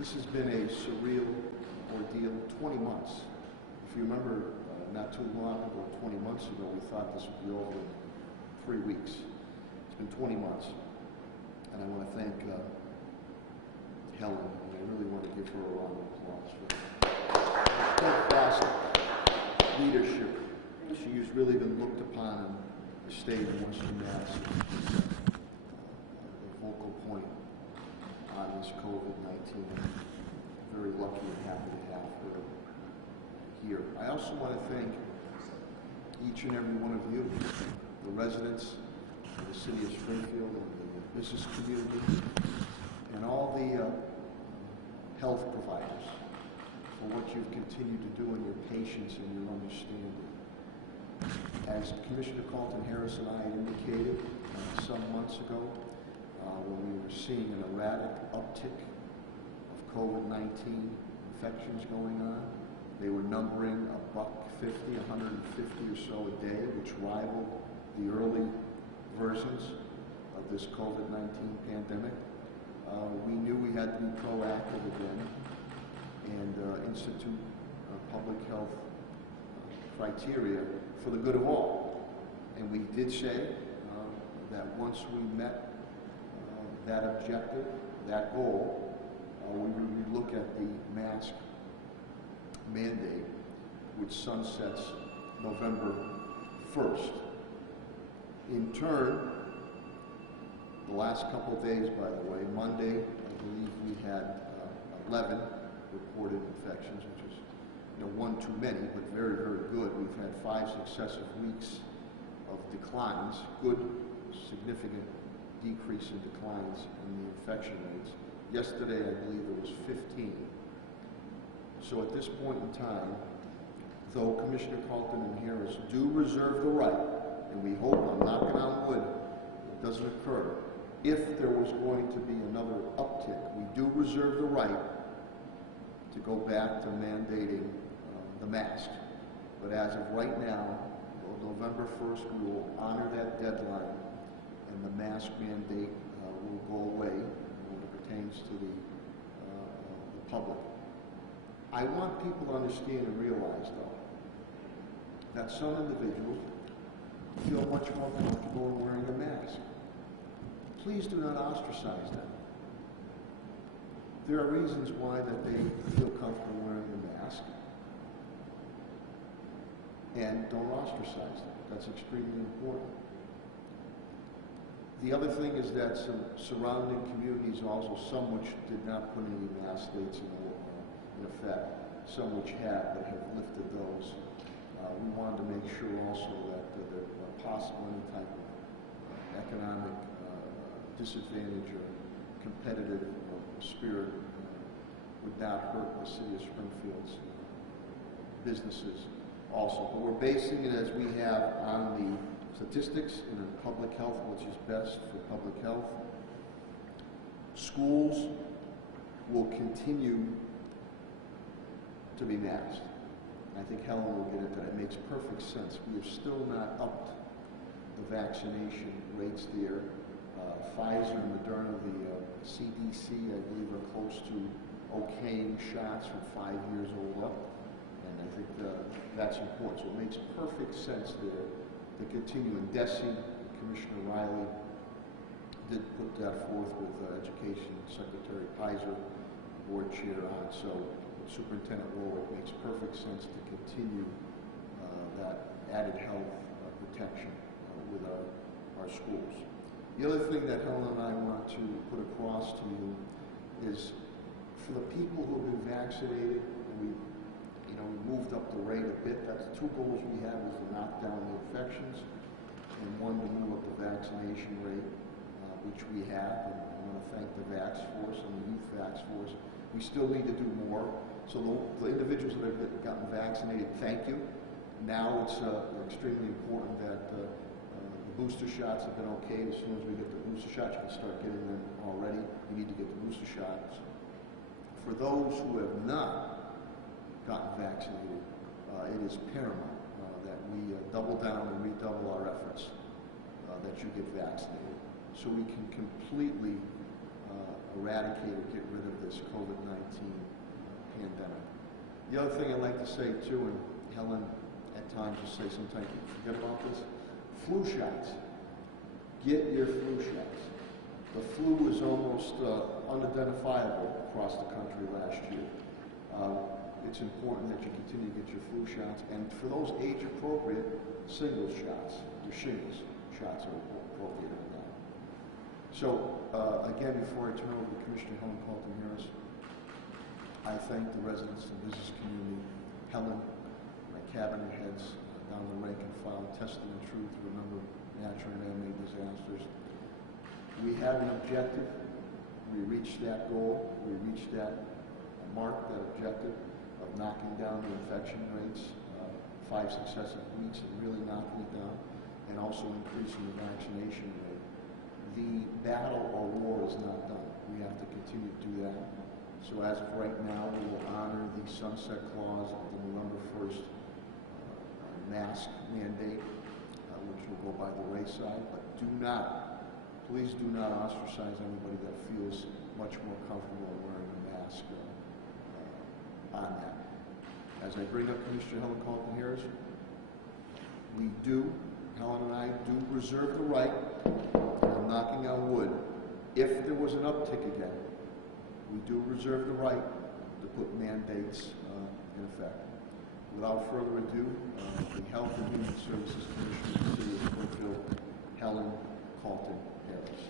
This has been a surreal ordeal, 20 months. If you remember, not too long ago, 20 months ago, we thought this would be over in 3 weeks. It's been 20 months. And I want to thank Helen, and I really want to give her a round of applause for fantastic leadership. She's really been looked upon in the state of Western Mass as a focal point on this COVID-19. Very lucky and happy to have her here. I also want to thank each and every one of you, the residents of the city of Springfield and the business community, and all the health providers for what you've continued to do and your patience and your understanding. As Commissioner Carlton Harris and I indicated some months ago, when we were seeing an erratic uptick of COVID-19 infections going on, they were numbering $150, 150 or so a day, which rivaled the early versions of this COVID-19 pandemic. We knew we had to be proactive again and institute public health criteria for the good of all. And we did say that once we met that objective, that goal, we would look at the mask mandate, which sunsets November 1st. In turn, the last couple of days, by the way, Monday, I believe we had 11 reported infections, which is one too many, but very, very good. We've had 5 successive weeks of declines, good, significant decrease in declines in the infection rates. Yesterday, I believe there was 15. So at this point in time, though Commissioner Carlton and Harris do reserve the right, and we hope, I'm knocking on wood, it doesn't occur, if there was going to be another uptick, we do reserve the right to go back to mandating the mask. But as of right now, November 1st, we will honor that deadline, and the mask mandate will go away when it pertains to the public. I want people to understand and realize, though, that some individuals feel much more comfortable in wearing a mask. Please do not ostracize them. There are reasons why that they feel comfortable wearing a mask, and don't ostracize them. That's extremely important. The other thing is that some surrounding communities also, some which did not put any mask dates in effect, some which have, but have lifted those. We wanted to make sure also that there are possible any type of economic disadvantage or competitive spirit would not hurt the city of Springfield's businesses also. But we're basing it, as we have, on the statistics in public health, which is best for public health. Schools will continue to be masked. I think Helen will get into that. It makes perfect sense. We have still not upped the vaccination rates there. Pfizer and Moderna, the CDC, I believe, are close to okaying shots from 5 years old up. And I think that's important. So it makes perfect sense there to continue. And DESE, Commissioner Riley did put that forth with Education Secretary Pizer, board chair on. So Superintendent Warwick, makes perfect sense to continue that added health protection with our schools. The other thing that Helen and I want to put across to you is for the people who have been vaccinated, and we moved up the rate a bit. That's 2 goals we have, is to knock down the infections, and 1, to move up the vaccination rate, which we have. And I want to thank the Vax Force and the Youth Vax Force. We still need to do more. So the individuals that have gotten vaccinated, thank you. Now it's extremely important that the booster shots have been okayed. As soon as we get the booster shots, you can start getting them already. You need to get the booster shots. For those who have not gotten vaccinated, it is paramount that we double down and redouble our efforts that you get vaccinated, so we can completely eradicate or get rid of this COVID-19 pandemic. The other thing I'd like to say too, and Helen at times will say sometimes you forget about this, flu shots. Get your flu shots. The flu was almost unidentifiable across the country last year. It's important that you continue to get your flu shots, and for those age-appropriate single shots, your shingles shots are appropriate on that. So, again, before I turn over to Commissioner Helen Carlton-Harris, I thank the residents and business community, Helen, my cabinet heads down the rank and file, testing the truth through a number of natural and man-made disasters. We had an objective. We reached that goal. We reached that mark, that objective of knocking down the infection rates 5 successive weeks and really knocking it down, and also increasing the vaccination rate. The battle or war is not done. We have to continue to do that. So as of right now, we will honor the sunset clause of the November 1st mask mandate, which will go by the wayside, but do not, please do not ostracize anybody that feels much more comfortable wearing a mask on that. As I bring up Commissioner Helen Carlton-Harris, we do, Helen and I do reserve the right, and I'm knocking on wood, if there was an uptick again, we do reserve the right to put mandates in effect. Without further ado, the Health and Human Services Commissioner of the City of Springfield, Helen Carlton-Harris.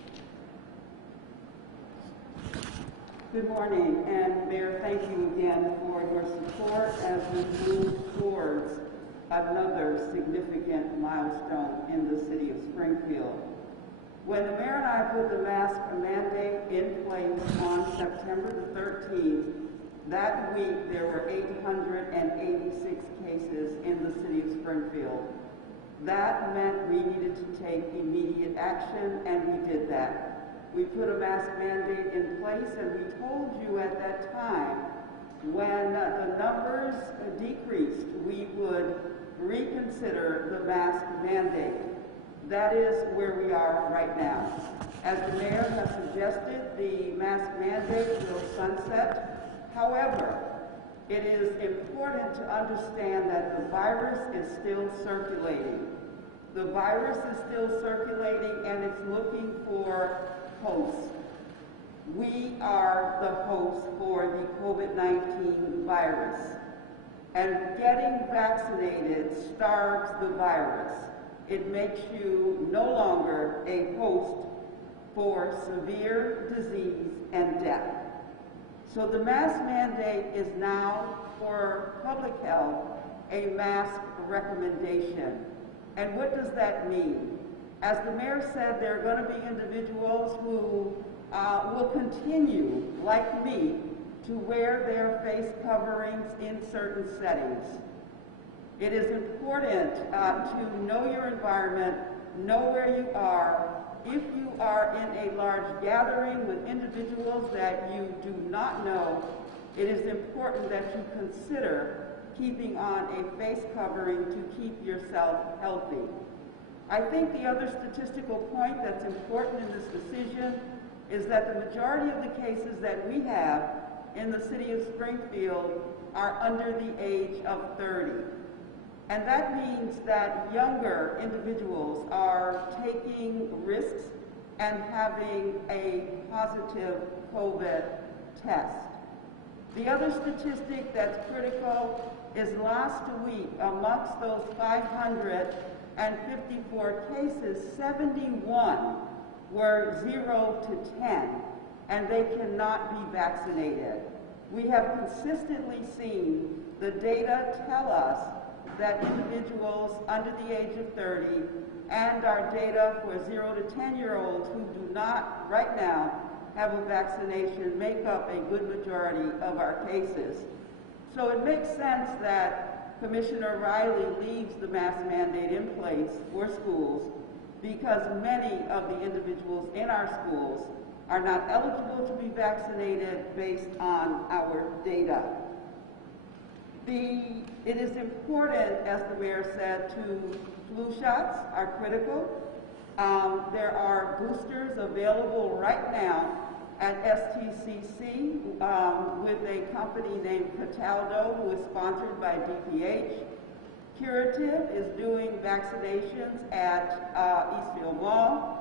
Good morning, and Mayor, thank you again for your support as we move towards another significant milestone in the City of Springfield. When the Mayor and I put the mask mandate in place on September the 13th, that week there were 886 cases in the City of Springfield. That meant we needed to take immediate action, and we did that. We put a mask mandate in place, and we told you at that time, when the numbers decreased, we would reconsider the mask mandate. That is where we are right now. As the Mayor has suggested, the mask mandate will sunset. However, it is important to understand that the virus is still circulating. The virus is still circulating, and it's looking for hosts. We are the host for the COVID-19 virus, and getting vaccinated starves the virus. It makes you no longer a host for severe disease and death. So the mask mandate is now, for public health, a mask recommendation. And what does that mean? As the Mayor said, there are going to be individuals who will continue, like me, to wear their face coverings in certain settings. It is important to know your environment, know where you are. If you are in a large gathering with individuals that you do not know, it is important that you consider keeping on a face covering to keep yourself healthy. I think the other statistical point that's important in this decision is that the majority of the cases that we have in the City of Springfield are under the age of 30. And that means that younger individuals are taking risks and having a positive COVID test. The other statistic that's critical is last week, amongst those 554 cases, 71 were 0 to 10, and they cannot be vaccinated. We have consistently seen the data tell us that individuals under the age of 30 and our data for 0 to 10-year-olds who do not right now have a vaccination make up a good majority of our cases. So it makes sense that Commissioner Riley leaves the mask mandate in place for schools because many of the individuals in our schools are not eligible to be vaccinated based on our data. It is important, as the Mayor said, flu shots are critical. There are boosters available right now at STCC with a company named Cataldo, who is sponsored by DPH. Curative is doing vaccinations at Eastfield Mall.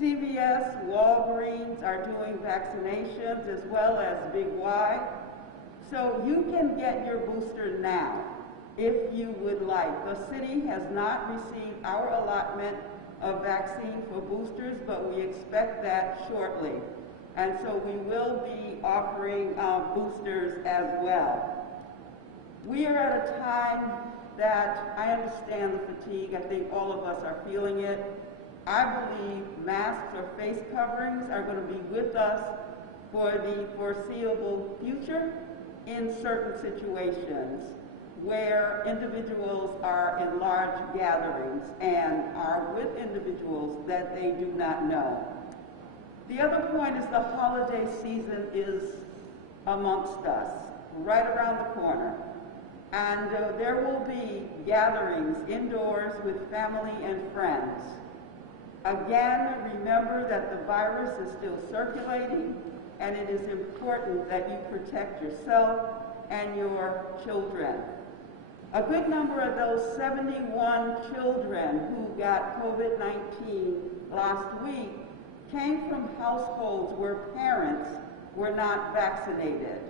CVS, Walgreens are doing vaccinations, as well as Big Y. So you can get your booster now if you would like. The city has not received our allotment of vaccine for boosters, but we expect that shortly. And so we will be offering boosters as well. We are at a time that I understand the fatigue. I think all of us are feeling it. I believe masks or face coverings are going to be with us for the foreseeable future in certain situations where individuals are in large gatherings and are with individuals that they do not know. The other point is the holiday season is amongst us, right around the corner. And there will be gatherings indoors with family and friends. Again, remember that the virus is still circulating, and it is important that you protect yourself and your children. A good number of those 71 children who got COVID-19 last week came from households where parents were not vaccinated.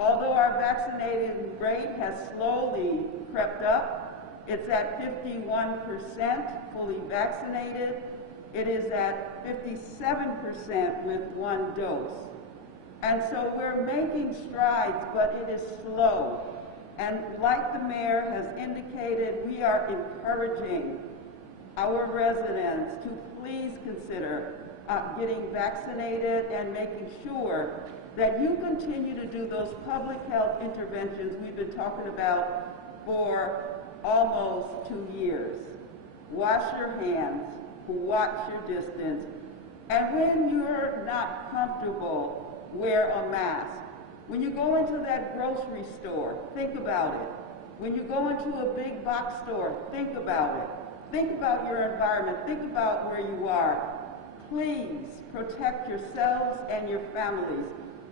Although our vaccination rate has slowly crept up, it's at 51% fully vaccinated. It is at 57% with one dose. And so we're making strides, but it is slow. And like the mayor has indicated, we are encouraging our residents to please consider getting vaccinated and making sure that you continue to do those public health interventions we've been talking about for almost 2 years. Wash your hands, watch your distance, and when you're not comfortable, wear a mask. When you go into that grocery store, think about it. When you go into a big box store, think about it. Think about your environment. Think about where you are. Please protect yourselves and your families.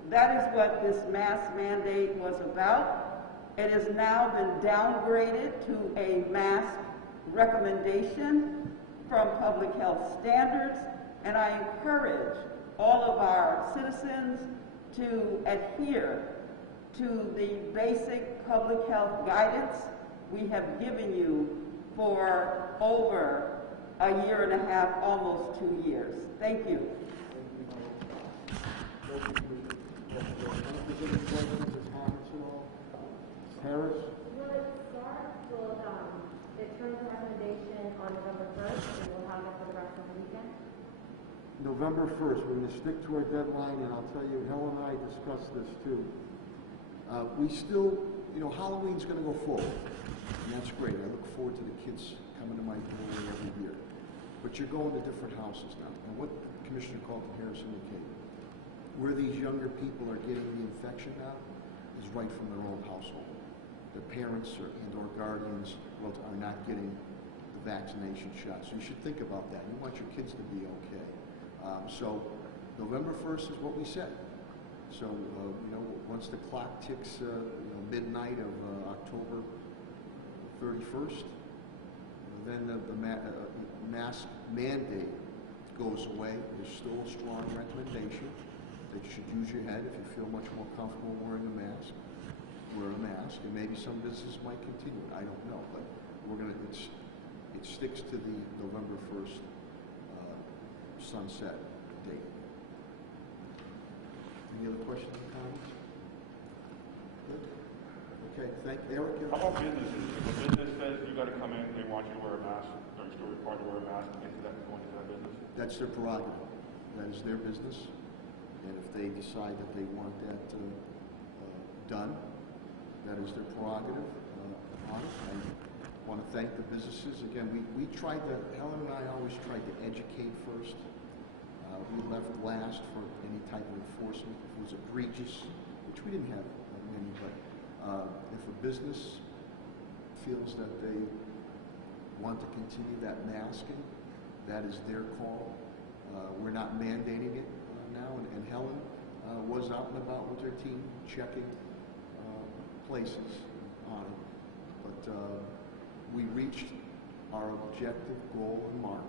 That is what this mask mandate was about. It has now been downgraded to a mask recommendation from public health standards, and I encourage all of our citizens to adhere to the basic public health guidance we have given you for over a year and a half, almost 2 years. Thank you. Harris? Will it start, it turns the recommendation on November 1st, and we'll have it for the rest of the weekend? November 1st, we're going to stick to our deadline, and I'll tell you, Helen and I discussed this too. We still, Halloween's going to go forward, and that's great. I look forward to the kids coming to my door every year. But you're going to different houses now. And what Commissioner Carlton Harris indicated, where these younger people are getting the infection now is right from their own household. The parents or guardians are not getting the vaccination shot. So you should think about that. You want your kids to be okay. So November 1st is what we said. So, once the clock ticks, midnight of October 31st, then the mask mandate goes away. There's still a strong recommendation that you should use your head if you feel much more comfortable wearing a mask. Wear a mask, and maybe some businesses might continue. I don't know, but it sticks to the November 1st sunset date. Any other questions or comments? Good. Okay, thank you. Eric. How about businesses? If a business says you got to come in, they want you to wear a mask, are you still required to wear a mask to go into that business? That's their prerogative. That is their business. And if they decide that they want that done, that is their prerogative on it. I want to thank the businesses. Again, we tried to, Helen and I always tried to educate first. We left last for any type of enforcement. If it was egregious, which we didn't have many, but if a business feels that they want to continue that masking, that is their call. We're not mandating it now, and Helen was out and about with her team, checking places on it. But we reached our objective goal and mark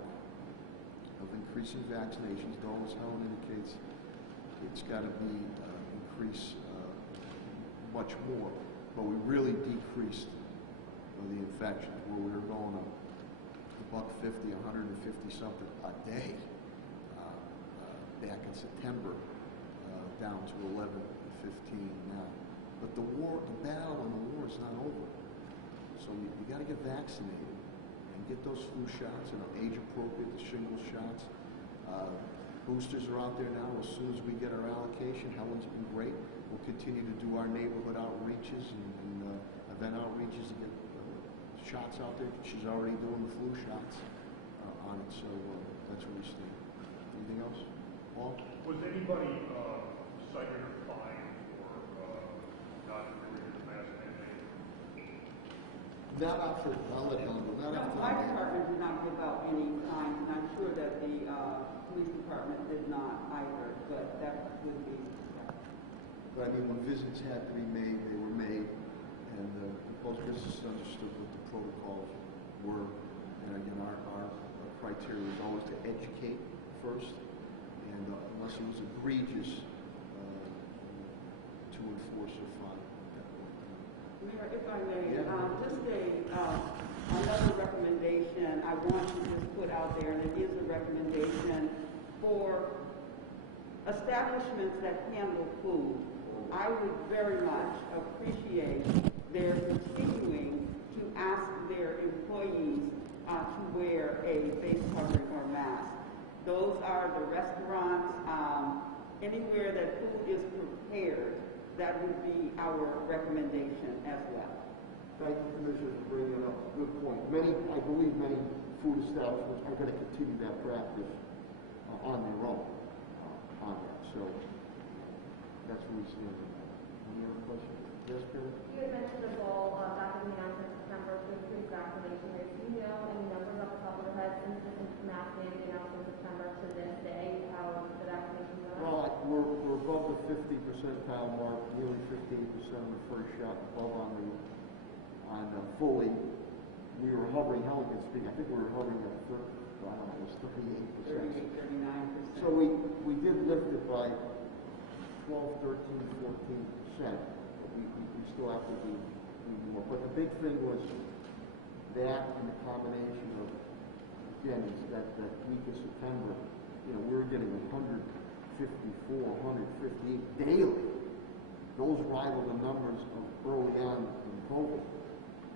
of increasing vaccinations, though, as Helen indicates, it's got to be increased much more. But we really decreased the infections, where we were going to $150, 150 something a day back in September, down to 11, 15 now. But the battle and the war is not over. So you got to get vaccinated and get those flu shots, age-appropriate, the shingle shots. Boosters are out there now. As soon as we get our allocation, Helen's been great. We'll continue to do our neighborhood outreaches and event outreaches to get shots out there. She's already doing the flu shots on it, so that's where we stand. Anything else? Paul? Was anybody cited or fined for not agreeing to the mask mandate? Not after, I'll let Helen go. Not No, after my the- department did not give out any fines, and I'm sure that the police department did not either, but that would be. But I mean, when visits had to be made, they were made, and both businesses understood what the protocols were. And again, our criteria was always to educate first, and unless it was egregious, to enforce a fine. Mayor, if I may, Yeah. just another recommendation I want to just put out there, and it is a recommendation for establishments that handle food. I would very much appreciate their continuing to ask their employees to wear a face covering or mask. Those are the restaurants, anywhere that food is prepared. That would be our recommendation as well. Thank you, Commissioner, for bringing it up. Good point. I believe many food establishments are going to continue that practice on their own on that. So that's where we stand. Any other questions? Yes, Karen? You had mentioned a goal back in the announcement in September to increase vaccination rates. Do you know any numbers off the top of your head since the mask mandate announced in September to this day, how the vaccinations are? Well, we're above the 50 percentile mark, nearly 58% of the first shot, above on fully. We were hovering, Helen can speak, I think we were hovering at 38%. 38, 39%. So we did lift it by 12, 13, 14%. But we still have to do more. But the big thing was that and the combination of, again, is that week of September, we were getting 154, 158 daily. Those rival the numbers of early on in COVID.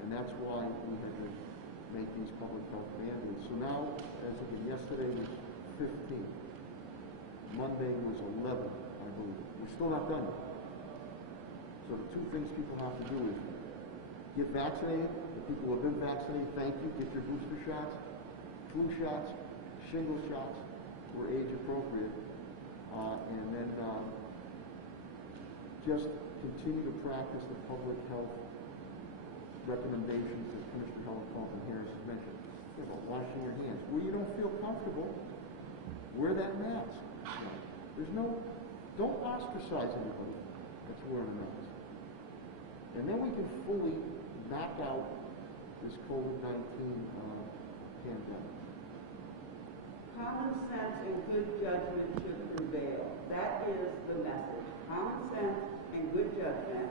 And that's why we had to make these public health mandates. So now, as of yesterday, was 15. Monday was 11, I believe. We're still not done yet. So the two things people have to do is get vaccinated. The people who have been vaccinated, thank you. Get your booster shots, flu shots, shingle shots were age appropriate. And then just continue to practice the public health recommendations that Commissioner Helen Kaufman Harris has mentioned. About washing your hands. Where you don't feel comfortable, wear that mask. Don't ostracize anybody that's wearing a mask. And then we can fully knock out this COVID-19 pandemic. Common sense and good judgment should prevail. That is the message. Common sense and good judgment.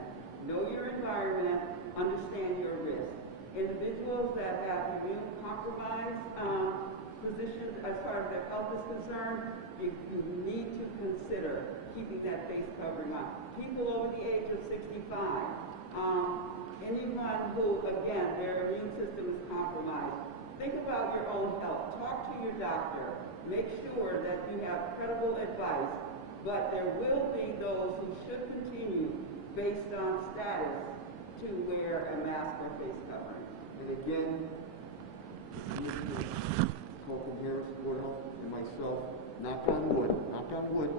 Know your environment, understand your risk. Individuals that have immune-compromised positions as far as their health is concerned, you need to consider keeping that face covering on. People over the age of 65, anyone who, again, their immune system is compromised, think about your own health. Talk to your doctor. Make sure that you have credible advice. But there will be those who should continue, based on status, to wear a mask or face covering. And again, Commissioner Kaufman Harris, Board of Health, and myself, knock on wood,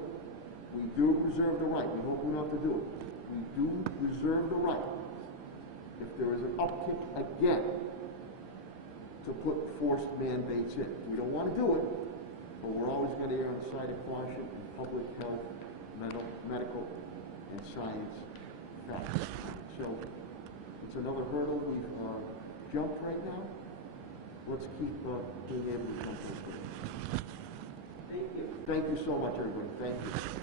we do reserve the right. We hope we don't have to do it. We do reserve the right, if there is an uptick again, to put forced mandates in. We don't want to do it, but we're always going to err on the side of caution in public health, medical, and science facts. So it's another hurdle we've jumped right now. Let's keep being able to jump those hurdles. Thank you. Thank you so much, everybody. Thank you.